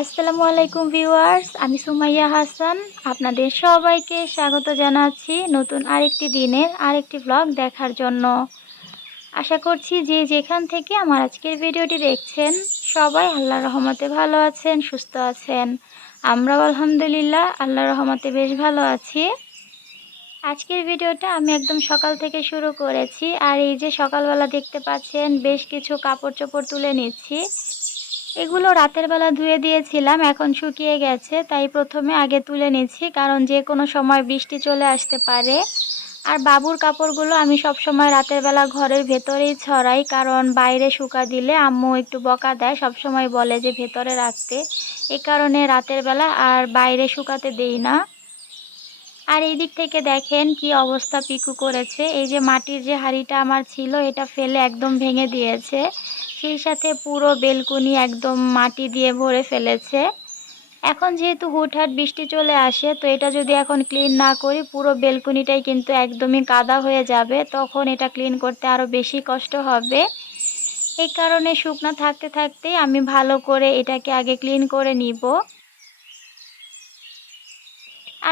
আসসালামু আলাইকুম ভিউয়ার্স, আমি সুমাইয়া হাসান। আপনাদের সবাইকে স্বাগত জানাচ্ছি নতুন আরেকটি দিনের আরেকটি ব্লগ দেখার জন্য। আশা করছি যে যেখান থেকে আমার আজকের ভিডিওটি দেখছেন, সবাই আল্লাহ রহমতে ভালো আছেন, সুস্থ আছেন। আমরাও আলহামদুলিল্লাহ আল্লাহ রহমতে বেশ ভালো আছি। আজকের ভিডিওটা আমি একদম সকাল থেকে শুরু করেছি, আর এই যে সকালবেলা দেখতে পাচ্ছেন, বেশ কিছু কাপড় চোপড় তুলে নিচ্ছি। এগুলো রাতের বেলা ধুয়ে দিয়েছিলাম, এখন শুকিয়ে গেছে, তাই প্রথমে আগে তুলে নিচ্ছি, কারণ যে কোনো সময় বৃষ্টি চলে আসতে পারে। আর বাবুর কাপড়গুলো আমি সব সময় রাতের বেলা ঘরের ভেতরেই ছড়াই, কারণ বাইরে শুকা দিলে আম্মু একটু বকা দেয়, সব সময় বলে যে ভেতরে রাখতে। এ কারণে রাতের বেলা আর বাইরে শুকাতে দেই না। আর এই দিক থেকে দেখেন কি অবস্থা পিকু করেছে, এই যে মাটির যে হাঁড়িটা আমার ছিল, এটা ফেলে একদম ভেঙে দিয়েছে। সেই সাথে পুরো বেলকুনি একদম মাটি দিয়ে ভরে ফেলেছে। এখন যেহেতু হুটহাট বৃষ্টি চলে আসে, তো এটা যদি এখন ক্লিন না করি, পুরো বেলকুনিটাই কিন্তু একদমই কাদা হয়ে যাবে। তখন এটা ক্লিন করতে আরও বেশি কষ্ট হবে। এই কারণে শুকনো থাকতে থাকতেই আমি ভালো করে এটাকে আগে ক্লিন করে নিব।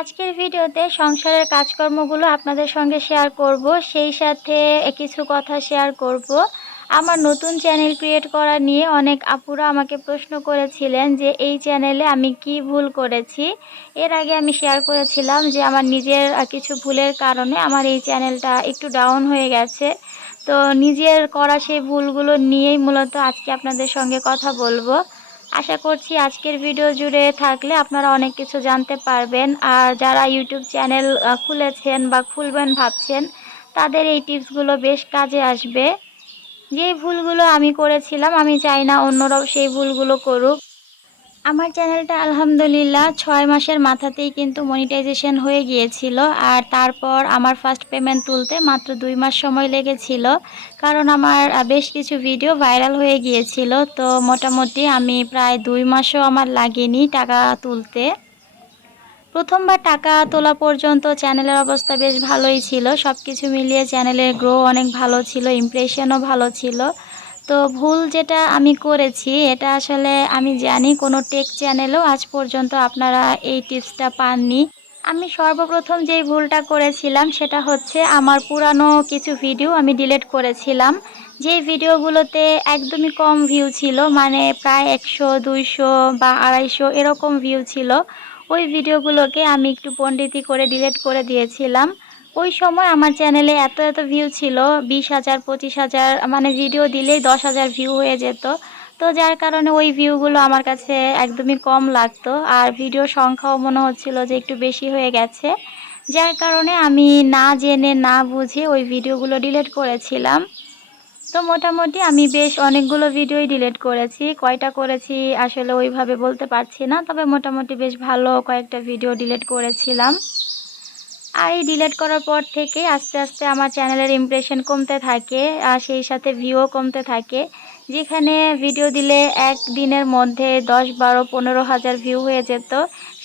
আজকের ভিডিওতে সংসারের কাজকর্মগুলো আপনাদের সঙ্গে শেয়ার করব। সেই সাথে কিছু কথা শেয়ার করব। আমার নতুন চ্যানেল ক্রিয়েট করা নিয়ে অনেক আপুরা আমাকে প্রশ্ন করেছিলেন যে, এই চ্যানেলে আমি কি ভুল করেছি? এর আগে আমি শেয়ার করেছিলাম যে, আমার নিজের কিছু ভুলের কারণে আমার এই চ্যানেলটা একটু ডাউন হয়ে গেছে। তো নিজের করা সেই ভুলগুলো নিয়েই মূলত আজকে আপনাদের সঙ্গে কথা বলব। আশা করছি আজকের ভিডিও জুড়ে থাকলে আপনারা অনেক কিছু জানতে পারবেন। আর যারা ইউটিউব চ্যানেল খুলেছেন বা খুলবেন ভাবছেন, তাদের এই টিপসগুলো বেশ কাজে আসবে। যে ভুলগুলো আমি করেছিলাম, আমি চাই না অন্যরাও সেই ভুলগুলো করুক। আমার চ্যানেলটা আলহামদুলিল্লাহ ছয় মাসের মাথাতেই কিন্তু মনিটাইজেশন হয়ে গিয়েছিল, আর তারপর আমার ফার্স্ট পেমেন্ট তুলতে মাত্র দুই মাস সময় লেগেছিল, কারণ আমার বেশ কিছু ভিডিও ভাইরাল হয়ে গিয়েছিল। তো মোটামুটি আমি প্রায় দুই মাসও আমার লাগেনি টাকা তুলতে। প্রথমবার টাকা তোলা পর্যন্ত চ্যানেলের অবস্থা বেশ ভালোই ছিল। সব কিছু মিলিয়ে চ্যানেলের গ্রো অনেক ভালো ছিল ইমপ্রেশনও ভালো ছিল। তো ভুল যেটা আমি করেছি, এটা আসলে আমি জানি, কোনো টেক চ্যানেলেও আজ পর্যন্ত আপনারা এই টিপসটা পাননি। আমি সর্বপ্রথম যেই ভুলটা করেছিলাম, সেটা হচ্ছে আমার পুরানো কিছু ভিডিও আমি ডিলিট করেছিলাম। যেই ভিডিওগুলোতে একদমই কম ভিউ ছিল মানে প্রায় একশো, দুইশো বা আড়াইশো এরকম ভিউ ছিল। ওই ভিডিওগুলোকে আমি একটু পণ্ডিতি করে ডিলিট করে দিয়েছিলাম। ওই সময় আমার চ্যানেলে এত এত ভিউ ছিল, বিশ হাজার, পঁচিশ হাজার মানে ভিডিও দিলেই দশ হাজার ভিউ হয়ে যেত। তো যার কারণে ওই ভিউগুলো আমার কাছে একদমই কম লাগতো। আর ভিডিও সংখ্যাও মনে হচ্ছিল যে একটু বেশি হয়ে গেছে। যার কারণে আমি না জেনে, না বুঝে ওই ভিডিওগুলো ডিলিট করেছিলাম। তো মোটামুটি আমি বেশ অনেকগুলো ভিডিওই ডিলেট করেছি। কয়টা করেছি আসলে ওইভাবে বলতে পারছি না, তবে মোটামুটি বেশ ভালো কয়েকটা ভিডিও ডিলিট করেছিলাম। আর এই ডিলেট করার পর থেকে আস্তে আস্তে আমার চ্যানেলের ইমপ্রেশন কমতে থাকে, আর সেই সাথে ভিউও কমতে থাকে। যেখানে ভিডিও দিলে এক দিনের মধ্যে দশ, বারো, পনেরো হাজার ভিউ হয়ে যেত।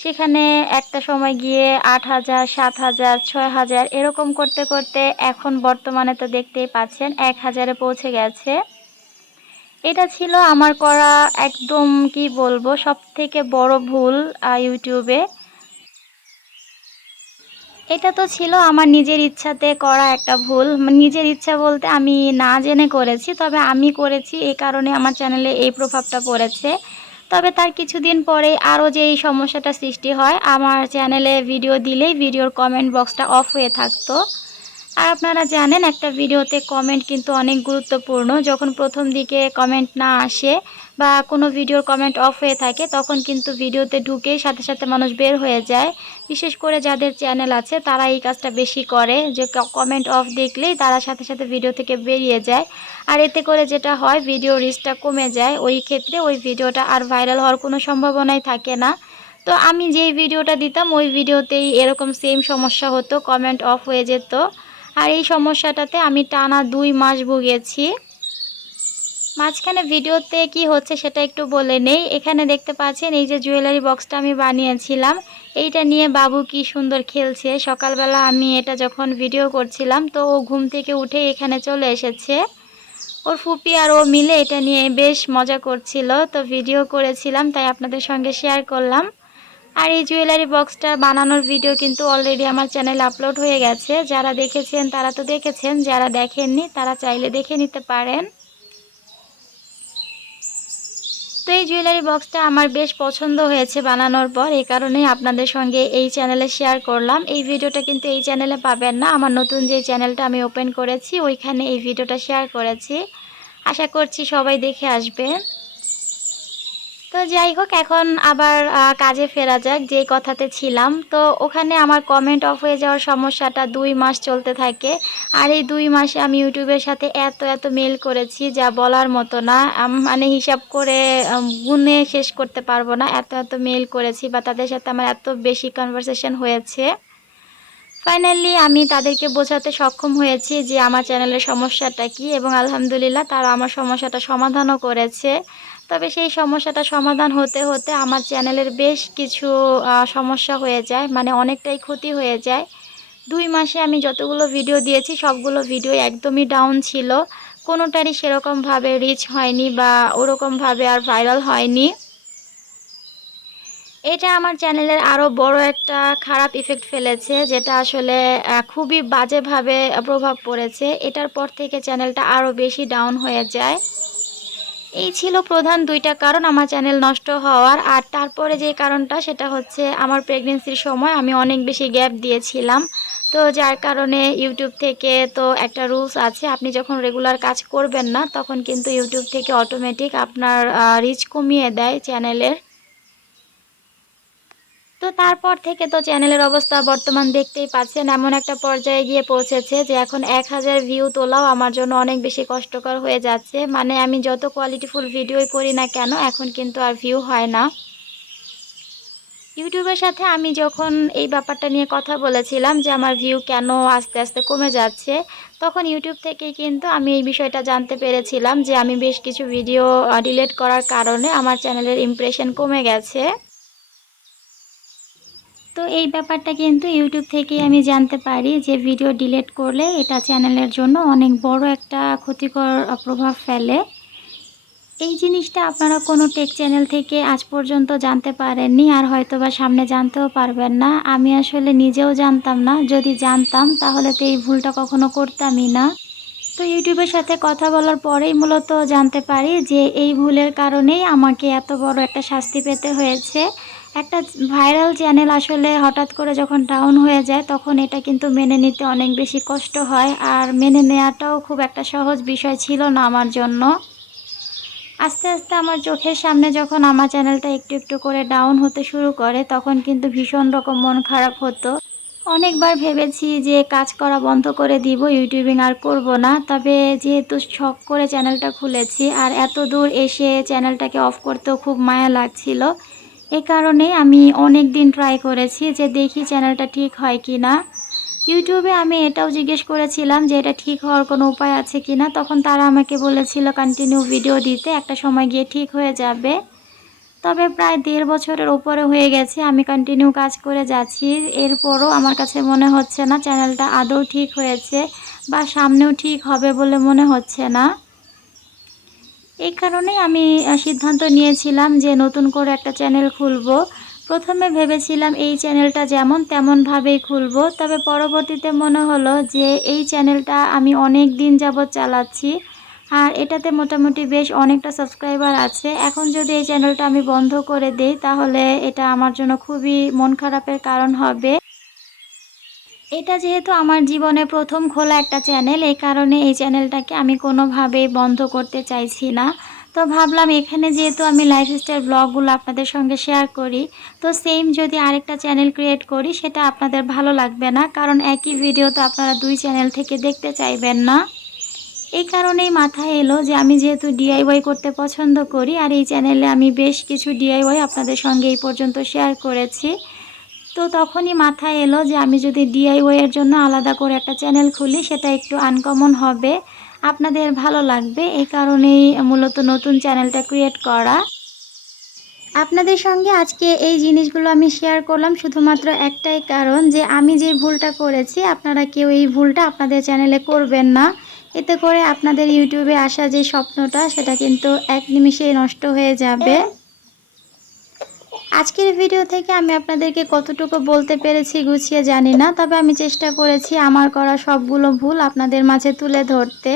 সেখানে একটা সময় গিয়ে আট হাজার, সাত হাজার, ছয় হাজার এরকম করতে করতে এখন বর্তমানে তো দেখতেই পাচ্ছেন এক হাজারে পৌঁছে গেছে। এটা ছিল আমার করা একদম কি বলব সব থেকে বড় ভুল ইউটিউবে এটা তো ছিল আমার নিজের ইচ্ছাতে করা একটা ভুল। নিজের ইচ্ছা বলতে আমি না জেনে করেছি, তবে আমি করেছি, এই কারণে আমার চ্যানেলে এই প্রভাবটা পড়েছে। তবে তার কিছুদিন পরে আরও যে এই সমস্যাটা সৃষ্টি হয়, আমার চ্যানেলে ভিডিও দিলেই ভিডিওর কমেন্ট বক্সটা অফ হয়ে থাকতো। আর আপনারা জানেন, একটা ভিডিওতে কমেন্ট কিন্তু অনেক গুরুত্বপূর্ণ। যখন প্রথম দিকে কমেন্ট না আসে বা কোনো ভিডিওর কমেন্ট অফ হয়ে থাকে, তখন কিন্তু ভিডিওতে ঢুকেই সাথে সাথে মানুষ বের হয়ে যায়। বিশেষ করে যাদের চ্যানেল আছে, তারা এই কাজটা বেশি করে, যে কমেন্ট অফ দেখলেই তারা সাথে সাথে ভিডিও থেকে বেরিয়ে যায়। আর এতে করে যেটা হয় ভিডিও রিচটা কমে যায়। ওই ক্ষেত্রে ওই ভিডিওটা আর ভাইরাল হওয়ার কোনো সম্ভাবনাই থাকে না। তো আমি যেই ভিডিওটা দিতাম, ওই ভিডিওতেই এরকম সেম সমস্যা হতো কমেন্ট অফ হয়ে যেত। আর এই সমস্যাটাতে আমি টানা দুই মাস ভুগেছি। মাঝখানে ভিডিওতে কি হচ্ছে সেটা একটু বলে নেই। এখানে দেখতে পাচ্ছেন এই যে জুয়েলারি বক্সটা আমি বানিয়েছিলাম। এইটা নিয়ে বাবু কি সুন্দর খেলছে। সকালবেলা আমি এটা যখন ভিডিও করছিলাম, তো ও ঘুম থেকে উঠে এখানে চলে এসেছে। ওর ফুপি আর ও মিলে এটা নিয়ে বেশ মজা করছিল। তো ভিডিও করেছিলাম, তাই আপনাদের সঙ্গে শেয়ার করলাম। আর এই জুয়েলারি বক্সটা বানানোর ভিডিও কিন্তু অলরেডি আমার চ্যানেলে আপলোড হয়ে গেছে। যারা দেখেছেন, তারা তো দেখেছেন। যারা দেখেননি, তারা চাইলে দেখে নিতে পারেন। তো এই জুয়েলারি বক্সটা আমার বেশ পছন্দ হয়েছে বানানোর পর, এই কারণে আপনাদের সঙ্গে এই চ্যানেলে শেয়ার করলাম। এই ভিডিওটা কিন্তু এই চ্যানেলে পাবেন না, আমার নতুন যে চ্যানেলটা আমি ওপেন করেছি, ওইখানে এই ভিডিওটা শেয়ার করেছি। আশা করছি সবাই দেখে আসবে তো যাই হোক, এখন আবার কাজে ফেরা যাক যে কথাতে ছিলাম। তো ওখানে আমার কমেন্ট অফ হয়ে যাওয়ার সমস্যাটা দুই মাস চলতে থাকে। আর এই দুই মাসে আমি ইউটিউবের সাথে এত এত মেল করেছি, যা বলার মতো না। মানে হিসাব করে গুনে শেষ করতে পারব না। এত এত মেল করেছি বা তাদের সাথে আমার এত বেশি কনভারসেশন হয়েছে। ফাইনালি আমি তাদেরকে বোঝাতে সক্ষম হয়েছি যে আমার চ্যানেলের সমস্যাটা কি এবং আলহামদুলিল্লাহ তারা আমার সমস্যাটা সমাধানও করেছে। তবে সেই সমস্যাটা সমাধান হতে হতে আমার চ্যানেলের বেশ কিছু সমস্যা হয়ে যায় মানে অনেকটাই ক্ষতি হয়ে যায়। দুই মাসে আমি যতগুলো ভিডিও দিয়েছি, সবগুলো ভিডিও একদমই ডাউন ছিল। কোনোটারই সেরকমভাবে রিচ হয়নি বা ওরকমভাবে আর ভাইরাল হয়নি। এটা আমার চ্যানেলের আরও বড় একটা খারাপ ইফেক্ট ফেলেছে, যেটা আসলে খুবই বাজেভাবে প্রভাব পড়েছে। এটার পর থেকে চ্যানেলটা আরও বেশি ডাউন হয়ে যায়। এই ছিল প্রধান দুইটা কারণ আমার চ্যানেল নষ্ট হওয়ার। আর তারপরে যে কারণটা, সেটা হচ্ছে আমার প্রেগনেন্সির সময় আমি অনেক বেশি গ্যাপ দিয়েছিলাম। তো যার কারণে ইউটিউব থেকে তো একটা রুলস আছে, আপনি যখন রেগুলার কাজ করবেন না, তখন কিন্তু ইউটিউব থেকে অটোমেটিক আপনার রিচ কমিয়ে দেয় চ্যানেলের। তো তারপর থেকে তো চ্যানেলের অবস্থা বর্তমান দেখতেই পাচ্ছেন। এমন একটা পর্যায়ে গিয়ে পৌঁছেছে যে এখন এক হাজার ভিউ তোলাও আমার জন্য অনেক বেশি কষ্টকর হয়ে যাচ্ছে। মানে আমি যত কোয়ালিটিফুল ভিডিওই করি না কেন, এখন কিন্তু আর ভিউ হয় না। ইউটিউবের সাথে আমি যখন এই ব্যাপারটা নিয়ে কথা বলেছিলাম যে আমার ভিউ কেন আস্তে আস্তে কমে যাচ্ছে, তখন ইউটিউব থেকেই কিন্তু আমি এই বিষয়টা জানতে পেরেছিলাম যে আমি বেশ কিছু ভিডিও ডিলেট করার কারণে আমার চ্যানেলের ইমপ্রেশন কমে গেছে। তো এই ব্যাপারটা কিন্তু ইউটিউব থেকেই আমি জানতে পারি যে ভিডিও ডিলিট করলে এটা চ্যানেলের জন্য অনেক বড় একটা ক্ষতিকর প্রভাব ফেলে। এই জিনিসটা আপনারা কোনো টেক চ্যানেল থেকে আজ পর্যন্ত জানতে পারেননি আর হয়তো বা সামনে জানতেও পারবেন না। আমি আসলে নিজেও জানতাম না। যদি জানতাম, তাহলে তো এই ভুলটা কখনো করতামই না। তো ইউটিউবের সাথে কথা বলার পরেই মূলত জানতে পারি যে এই ভুলের কারণেই আমাকে এত বড় একটা শাস্তি পেতে হয়েছে। একটা ভাইরাল চ্যানেল আসলে হঠাৎ করে যখন ডাউন হয়ে যায়, তখন এটা কিন্তু মেনে নিতে অনেক বেশি কষ্ট হয়। আর মেনে নেওয়াটাও খুব একটা সহজ বিষয় ছিল না আমার জন্য। আস্তে আস্তে আমার চোখের সামনে যখন আমার চ্যানেলটা একটু একটু করে ডাউন হতে শুরু করে, তখন কিন্তু ভীষণ রকম মন খারাপ হতো। অনেকবার ভেবেছি যে কাজ করা বন্ধ করে দিব ইউটিউবিং আর করব না। তবে যেহেতু শখ করে চ্যানেলটা খুলেছি, আর এত দূর এসে চ্যানেলটাকে অফ করতেও খুব মায়া লাগছিল এ কারণে আমি অনেক দিন ট্রাই করেছি যে দেখি চ্যানেলটা ঠিক হয় কি না ইউটিউবে আমি এটাও জিজ্ঞেস করেছিলাম যে এটা ঠিক হওয়ার কোনো উপায় আছে কি না তখন তারা আমাকে বলেছিল কন্টিনিউ ভিডিও দিতে, একটা সময় গিয়ে ঠিক হয়ে যাবে। তবে প্রায় দেড় বছরের উপরে হয়ে গেছে, আমি কন্টিনিউ কাজ করে যাচ্ছি। এরপরও আমার কাছে মনে হচ্ছে না চ্যানেলটা আদৌ ঠিক হয়েছে বা সামনেও ঠিক হবে বলে মনে হচ্ছে না। এই কারণেই আমি সিদ্ধান্ত নিয়েছিলাম যে নতুন করে একটা চ্যানেল খুলব। প্রথমে ভেবেছিলাম এই চ্যানেলটা যেমন তেমনভাবেই খুলব, তবে পরবর্তীতে মনে হলো যে এই চ্যানেলটা আমি অনেক দিন যাবৎ চালাচ্ছি। আর এটাতে মোটামুটি বেশ অনেকটা সাবস্ক্রাইবার আছে। এখন যদি এই চ্যানেলটা আমি বন্ধ করে দিই, তাহলে এটা আমার জন্য খুবই মন খারাপের কারণ হবে। এটা যেহেতু আমার জীবনে প্রথম খোলা একটা চ্যানেল এই কারণে এই চ্যানেলটাকে আমি কোনোভাবেই বন্ধ করতে চাইছি না। তো ভাবলাম এখানে যেহেতু আমি লাইফস্টাইল ব্লগগুলো আপনাদের সঙ্গে শেয়ার করি, তো সেম যদি আরেকটা চ্যানেল ক্রিয়েট করি, সেটা আপনাদের ভালো লাগবে না, কারণ একই ভিডিও তো আপনারা দুই চ্যানেল থেকে দেখতে চাইবেন না। এই কারণেই মাথায় এলো যে আমি যেহেতু ডিআইওয়াই করতে পছন্দ করি, আর এই চ্যানেলে আমি বেশ কিছু ডিআইওয়াই আপনাদের সঙ্গে এই পর্যন্ত শেয়ার করেছি। তো তখনই মাথায় এলো যে আমি যদি ডিআইওয়াইয়ের জন্য আলাদা করে একটা চ্যানেল খুলি, সেটা একটু আনকমন হবে। আপনাদের ভালো লাগবে। এই কারণেই মূলত নতুন চ্যানেলটা ক্রিয়েট করা। আপনাদের সঙ্গে আজকে এই জিনিসগুলো আমি শেয়ার করলাম। শুধুমাত্র একটাই কারণ যে আমি যে ভুলটা করেছি, আপনারা কেউ এই ভুলটা আপনাদের চ্যানেলে করবেন না। এতে করে আপনাদের ইউটিউবে আসা যে স্বপ্নটা, সেটা কিন্তু এক নিমিষেই নষ্ট হয়ে যাবে। আজকের ভিডিও থেকে আমি আপনাদেরকে কতটুকু বলতে পেরেছি গুছিয়ে জানি না, তবে আমি চেষ্টা করেছি আমার করা সবগুলো ভুল আপনাদের মাঝে তুলে ধরতে।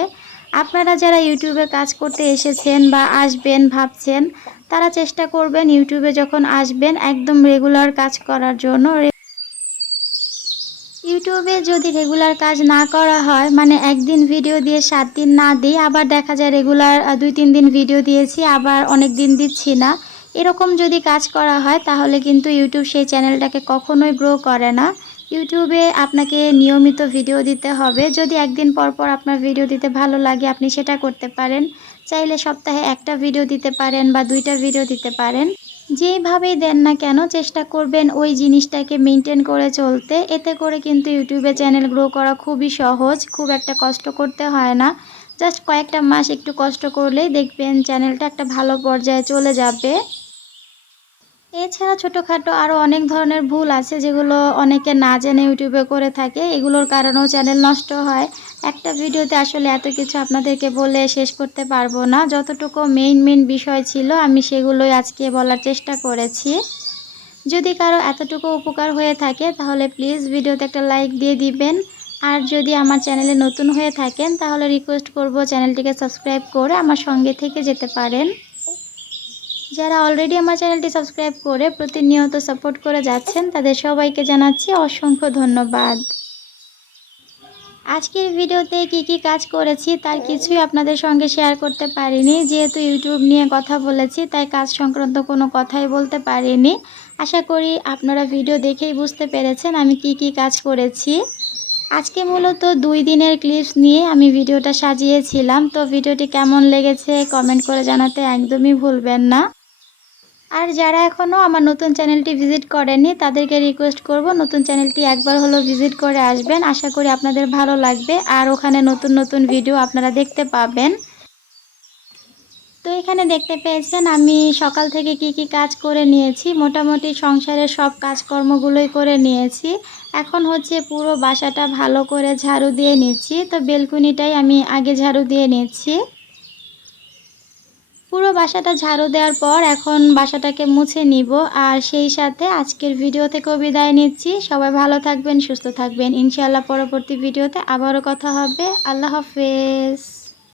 আপনারা যারা ইউটিউবে কাজ করতে এসেছেন বা আসবেন ভাবছেন, তারা চেষ্টা করবেন ইউটিউবে যখন আসবেন একদম রেগুলার কাজ করার জন্য। ইউটিউবে যদি রেগুলার কাজ না করা হয় মানে একদিন ভিডিও দিয়ে সাত দিন না দিই আবার দেখা যায় রেগুলার দুই তিন দিন ভিডিও দিয়েছি, আবার অনেক দিন দিচ্ছি না। এরকম যদি কাজ করা হয়, তাহলে কিন্তু ইউটিউব সেই চ্যানেলটাকে কখনোই গ্রো করে না। ইউটিউবে আপনাকে নিয়মিত ভিডিও দিতে হবে। যদি একদিন পর পর আপনার ভিডিও দিতে ভালো লাগে, আপনি সেটা করতে পারেন। চাইলে সপ্তাহে একটা ভিডিও দিতে পারেন বা দুইটা ভিডিও দিতে পারেন। যেইভাবেই দেন না কেন, চেষ্টা করবেন ওই জিনিসটাকে মেনটেন করে চলতে। এতে করে কিন্তু ইউটিউবে চ্যানেল গ্রো করা খুবই সহজ, খুব একটা কষ্ট করতে হয় না। জাস্ট কয়েকটা মাস একটু কষ্ট করলেই দেখবেন চ্যানেলটা একটা ভালো পর্যায়ে চলে যাবে। এছাড়া ছোটোখাটো আরও অনেক ধরনের ভুল আছে যেগুলো অনেকে না জেনে ইউটিউবে করে থাকে। এগুলোর কারণেও চ্যানেল নষ্ট হয়। একটা ভিডিওতে আসলে এত কিছু আপনাদেরকে বলে শেষ করতে পারব না। যতটুকু মেইন মেইন বিষয় ছিল আমি সেগুলোই আজকে বলার চেষ্টা করেছি। যদি কারও এতটুকু উপকার হয়ে থাকে তাহলে প্লিজ ভিডিওতে একটা লাইক দিয়ে দিবেন। আর যদি আমার চ্যানেলে নতুন হয়ে থাকেন, তাহলে রিকোয়েস্ট করব চ্যানেলটিকে সাবস্ক্রাইব করে আমার সঙ্গে থেকে যেতে পারেন। যারা অলরেডি আমার চ্যানেলটি সাবস্ক্রাইব করে প্রতিনিয়ত সাপোর্ট করে যাচ্ছেন, তাদের সবাইকে জানাচ্ছি অসংখ্য ধন্যবাদ। আজকের ভিডিওতে কি কি কাজ করেছি তার কিছুই আপনাদের সঙ্গে শেয়ার করতে পারিনি। যেহেতু ইউটিউব নিয়ে কথা বলেছি, তাই কাজ সংক্রান্ত কোনো কথাই বলতে পারিনি। আশা করি আপনারা ভিডিও দেখেই বুঝতে পেরেছেন আমি কি কি কাজ করেছি। আজকে মূলত দুই দিনের ক্লিপস নিয়ে আমি ভিডিওটা সাজিয়েছিলাম। তো ভিডিওটি কেমন লেগেছে কমেন্ট করে জানাতে একদমই ভুলবেন না। আর যারা এখনও আমার নতুন চ্যানেলটি ভিজিট করেনি তাদেরকে রিকোয়েস্ট করব নতুন চ্যানেলটি একবার হলো ভিজিট করে আসবেন। আশা করি আপনাদের ভালো লাগবে। আর ওখানে নতুন নতুন ভিডিও আপনারা দেখতে পাবেন। তো এখানে দেখতে পেয়েছেন আমি সকাল থেকে কি কি কাজ করে নিয়েছি। মোটামুটি সংসারের সব কাজকর্মগুলোই করে নিয়েছি। এখন হচ্ছে পুরো বাসাটা ভালো করে ঝাড়ু দিয়ে নিচ্ছি। তো বেলকুনিটাই আমি আগে ঝাড়ু দিয়ে নিচ্ছি। পুরো বাসাটা ঝাড়ু দেওয়ার পর এখন বাসাটাকে মুছে নিব। আর সেই সাথে আজকের ভিডিও থেকেও বিদায় নিচ্ছি। সবাই ভালো থাকবেন, সুস্থ থাকবেন। ইনশাআল্লাহ পরবর্তী ভিডিওতে আবারও কথা হবে। আল্লাহ হাফেজ।